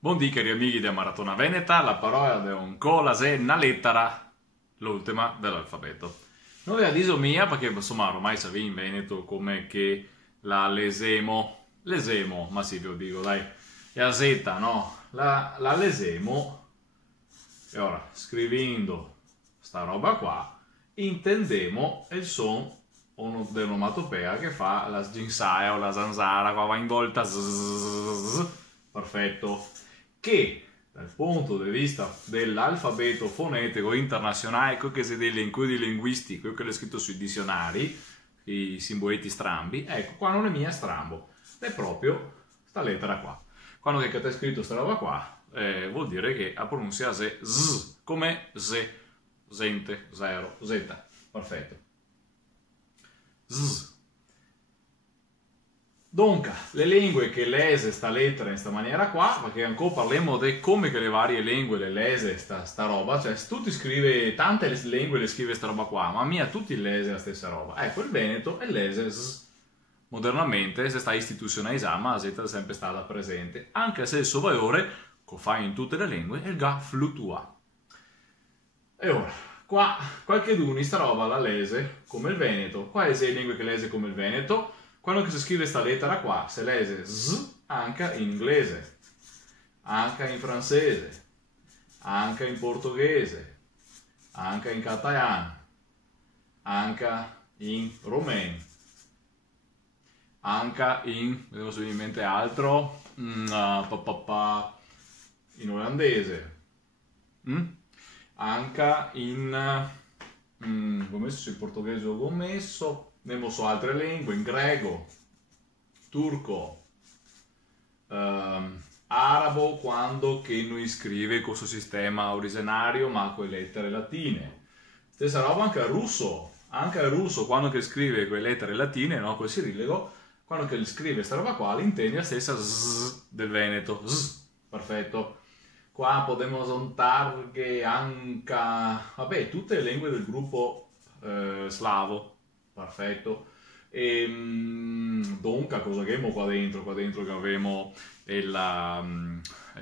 Buondì cari amici della Maratona Veneta, la parola è un cola una lettera, l'ultima dell'alfabeto. Non è a diso mia perché insomma ormai sapevi in Veneto come che la lesemo, ma sì ve lo dico dai, è a Z, no? La lesemo, e ora scrivendo sta roba qua, intendemo il son dell'onomatopea che fa la sginsaia o la zanzara, qua va in volta, perfetto, che dal punto di vista dell'alfabeto fonetico internazionale, quello che si dice di linguisti, quello che è scritto sui dizionari, i simboletti strambi, ecco, qua non è mia strambo, è proprio sta lettera qua. Quando che ti è scritto sta roba qua, vuol dire che la pronuncia è z, come z, zente, zero, z, perfetto. Z. Dunque, le lingue che lese sta lettera in questa maniera qua, perché ancora parliamo di come che le varie lingue le lese sta roba, cioè tutti scrive, tante lingue le scrive sta roba qua, ma mia tutti lese la stessa roba. Ecco, il Veneto è lese z. Modernamente si sta istituzionalizzando, ma la Z è sempre stata presente, anche se il suo valore, come fa in tutte le lingue, è il ga fluttua. E ora, qua qualche d'uni sta roba la lese come il Veneto. Quali sono le lingue che lese come il Veneto? Quando si scrive questa lettera qua, si lese z anche in inglese, anche in francese, anche in portoghese, anche in catalano, anche in romeno, anche in, vediamo se mi viene in mente altro, in olandese, anche in, come messo il portoghese ho messo, ne so altre lingue, in greco, turco, arabo, quando che noi scrive questo sistema originario ma con le lettere latine. Stessa roba anche al russo, quando che scrive quelle lettere latine, no, col cirillico, quando che scrive questa roba qua, l'intende la stessa z del Veneto, z, perfetto. Qua potremmo notare che anche, vabbè, tutte le lingue del gruppo slavo, perfetto. E dunque cosa abbiamo qua dentro? Qua dentro che abbiamo il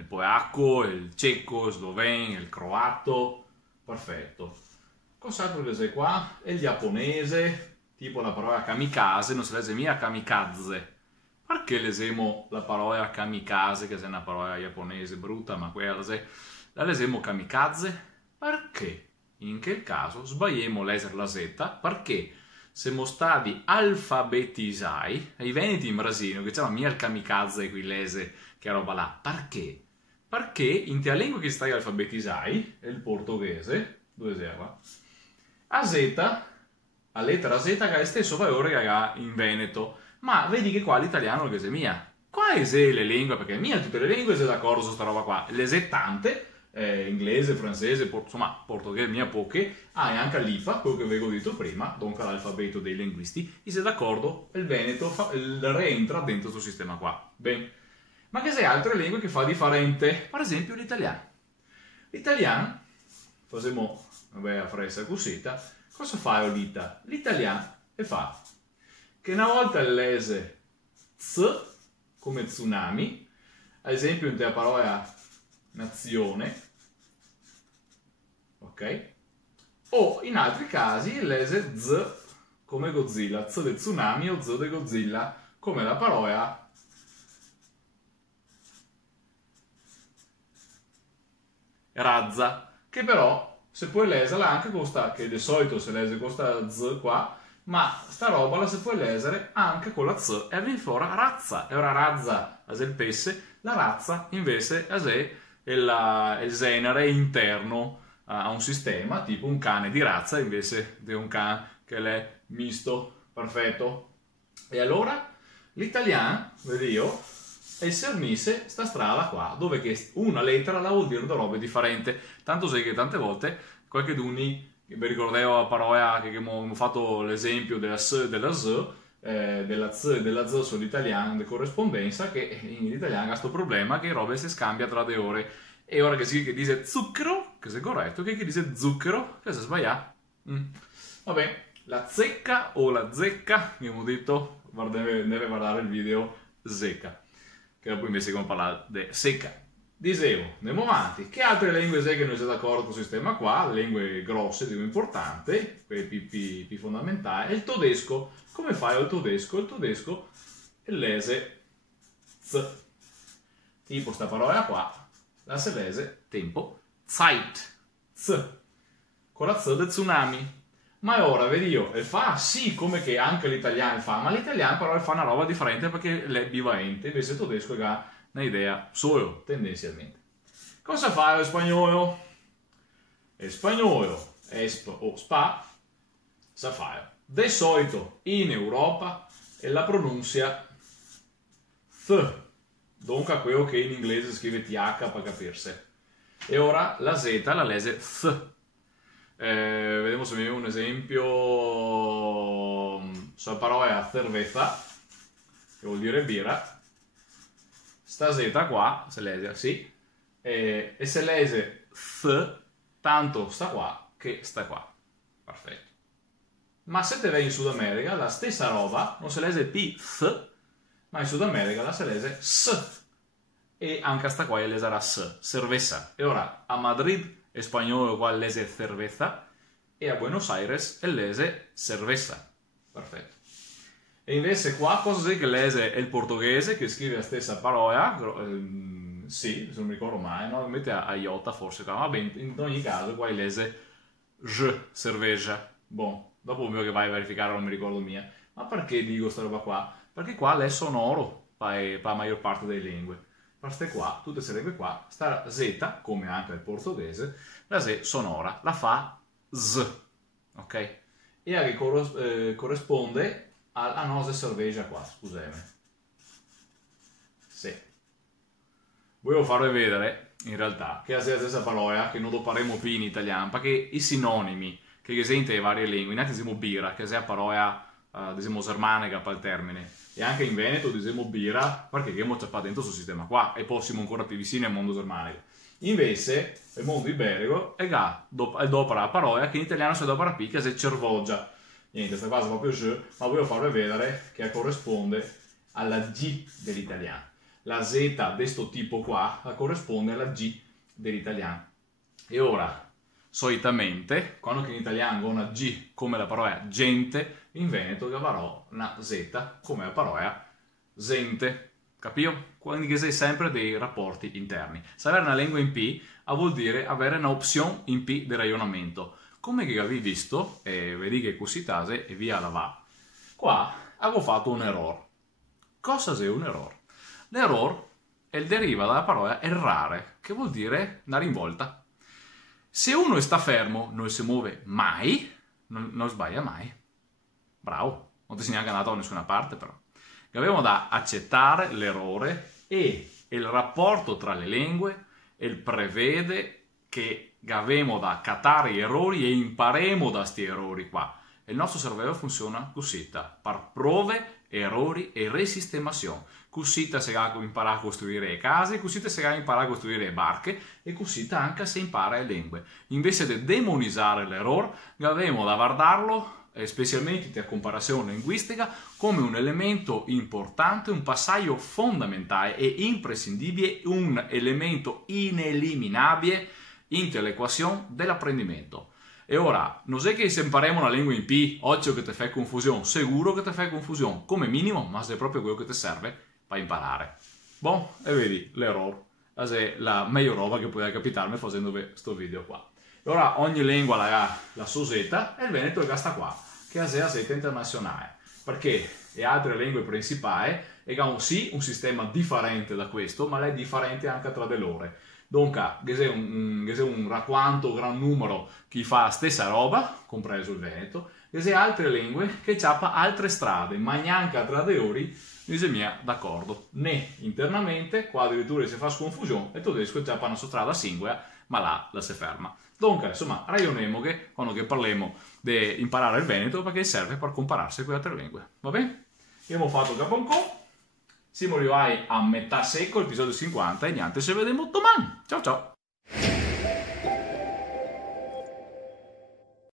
polacco, il ceco, il sloveno, il croato, perfetto. Cos'altro che c'è qua? Il giapponese, tipo la parola kamikaze, non si legge mia kamikaze. Perché lesemo la parola kamikaze, che è una parola giapponese brutta, ma quella la lesemo kamikaze? Perché in quel caso sbagliamo l'esere la Z, perché siamo stati alfabetizzati, i veneti in Brasile, che dicevano mia il kamikaze qui lese, che roba là, perché? Perché in te lingua che stai alfabetizzai, è il portoghese, dove serva, a Z, a lettera Z che ha lo stesso valore che ha in Veneto, ma vedi che qua l'italiano che è mia. Qua è le lingue, perché mia tutte le lingue sono d'accordo su sta roba qua, le Z tante, inglese, francese, insomma, portoghese, mia poche, e anche l'IFA, quello che avevo detto prima, dunque l'alfabeto dei linguisti, e se d'accordo, il Veneto rientra dentro questo sistema qua. Bene. Ma che sei altre lingue che fa differente? Per esempio l'italiano. L'italiano, facciamo, vabbè, a fressa cosita, cosa fa l'ita? L'italiano e fa che una volta lese z come tsunami, ad esempio in te la parola nazione, ok? O in altri casi lese z come Godzilla, z del tsunami o z di Godzilla, come la parola razza, che però se puoi lesala anche questa, che di solito si lese questa z qua, ma sta roba la si può lesere anche con la z e viene fuori razza, e ora razza è il pesce, la razza invece è il genere interno a un sistema, tipo un cane di razza invece di un cane che è misto, perfetto. E allora l'italiano, vedi io, e sermise sta strada qua, dove che una lettera la vuol dire da robe differenti, tanto sai che tante volte qualche d'uni, vi ricordavo la parola che abbiamo fatto l'esempio della S e della Z, della Z e della Z sull'italiano di corrispondenza, che in italiano ha questo problema che robe si scambia tra le ore. E ora che si dice zucchero, che è corretto, che dice zucchero, che si sbaglia. Vabbè, la zecca o la zecca, abbiamo detto, deve guardare il video zecca, che poi invece come parlare di secca. dicevo, andiamo avanti. Che altre lingue sei che noi siamo d'accordo con questo sistema qua? Le lingue grosse, dico importanti, quelle più fondamentali. E il tedesco, come fai il tedesco? Il tedesco è lese z. Tipo sta parola qua, la si lese tempo, Zeit, z, con la z del tsunami. Ma ora, vedi io, e fa sì come che anche l'italiano fa, ma l'italiano però fa una roba differente perché è bivalente, invece il tedesco ha un'idea solo, tendenzialmente. Cosa fa lo spagnolo? Il spagnolo, esp o spa, sa fare. Di solito in Europa è la pronuncia th, dunque quello che in inglese scrive th per capirsi. E ora la z la lese th. Vediamo se mi viene un esempio sulla parola cerveza, che vuol dire birra. Sta z qua, se lese sì, e se lese th, tanto sta qua che sta qua. Perfetto. Ma se te vai in Sud America, la stessa roba, non se lese p, th, ma in Sud America la se lese s. E anche sta qua le sarà s, cerveza. E ora a Madrid è spagnolo qua lese cerveza e a Buenos Aires è lese cerveza. Perfetto. E invece qua cosa sei che lese è il portoghese che scrive la stessa parola, sì, se non mi ricordo mai, no? Mette a iota forse, ma bene, in ogni caso qua è lese cerveja. Boh, dopo che vai a verificare non mi ricordo mia. Ma perché dico sta roba qua? Perché qua l'è sonoro per la maggior parte delle lingue. Queste qua, tutte queste lingue qua, sta z, come anche il portoghese, la z sonora, la fa z, ok? E a che corrisponde alla nostra cerveja qua, scusami. Sì. Volevo farvi vedere, in realtà, che è la stessa parola che non doparemo più in italiano, perché i sinonimi che sente le varie lingue, in diciamo birra, che è la parola, diciamo, germanica per il termine, e anche in Veneto diciamo birra perché abbiamo già dentro sul sistema qua e poi siamo ancora più vicini al mondo germanico. Invece il mondo iberico è dopo la parola che in italiano si dopo la picca se cervoggia. Niente, questa cosa proprio je, ma voglio farvi vedere che corrisponde alla G dell'italiano. La Z di questo tipo qua corrisponde alla G dell'italiano. E ora, solitamente, quando in italiano ho una G come la parola gente, in Veneto avrò una Z come la parola gente. Capito? Quindi che sei sempre dei rapporti interni. Se avere una lingua in P vuol dire avere un'opzione in P di ragionamento. Come che avevi visto, e vedi che così tase e via la va. Qua avevo fatto un errore. Cosa è un errore? L'errore deriva dalla parola errare, che vuol dire andare in volta. Se uno sta fermo, non si muove mai, non sbaglia mai. Bravo, non ti sei neanche andato da nessuna parte però. Abbiamo da accettare l'errore e il rapporto tra le lingue prevede che abbiamo da accattare gli errori e imparemo da questi errori qua. Il nostro cervello funziona così, per prove, errori e risistemazione. Così si va a imparare a costruire le case, così si va a imparare a costruire le barche e così anche si impara le lingue. Invece di demonizzare l'errore, abbiamo da guardarlo, specialmente a comparazione linguistica, come un elemento importante, un passaggio fondamentale e imprescindibile, un elemento ineliminabile nell'equazione dell'apprendimento. E ora, non è che se impariamo una lingua in P, oggi che ti fai confusione, sicuro che ti fai confusione, come minimo, ma se è proprio quello che ti serve per imparare. Bon, e vedi, l'errore, è la meglio roba che poteva capitarmi facendo questo video qua. E ora ogni lingua ha la sua zeta e il Veneto è questa qua, che è la zeta internazionale, perché le altre lingue principali hanno sì un sistema differente da questo, ma è differente anche tra di loro. Dunque, c'è un racquanto, gran numero che fa la stessa roba, compreso il Veneto, e c'è altre lingue che hanno altre strade, ma neanche tra di loro bisogna d'accordo. Né internamente, qua addirittura si fa confusione, e il tedesco ha una sua strada singola, ma la si ferma. Dunque, insomma, ragioniamo che quando parliamo di imparare il Veneto, perché serve per compararsi con le altre lingue. Va bene? Abbiamo fatto capo un po'. Siamo arrivati a metà secolo, episodio 50 e niente, ci vediamo domani. Ciao ciao!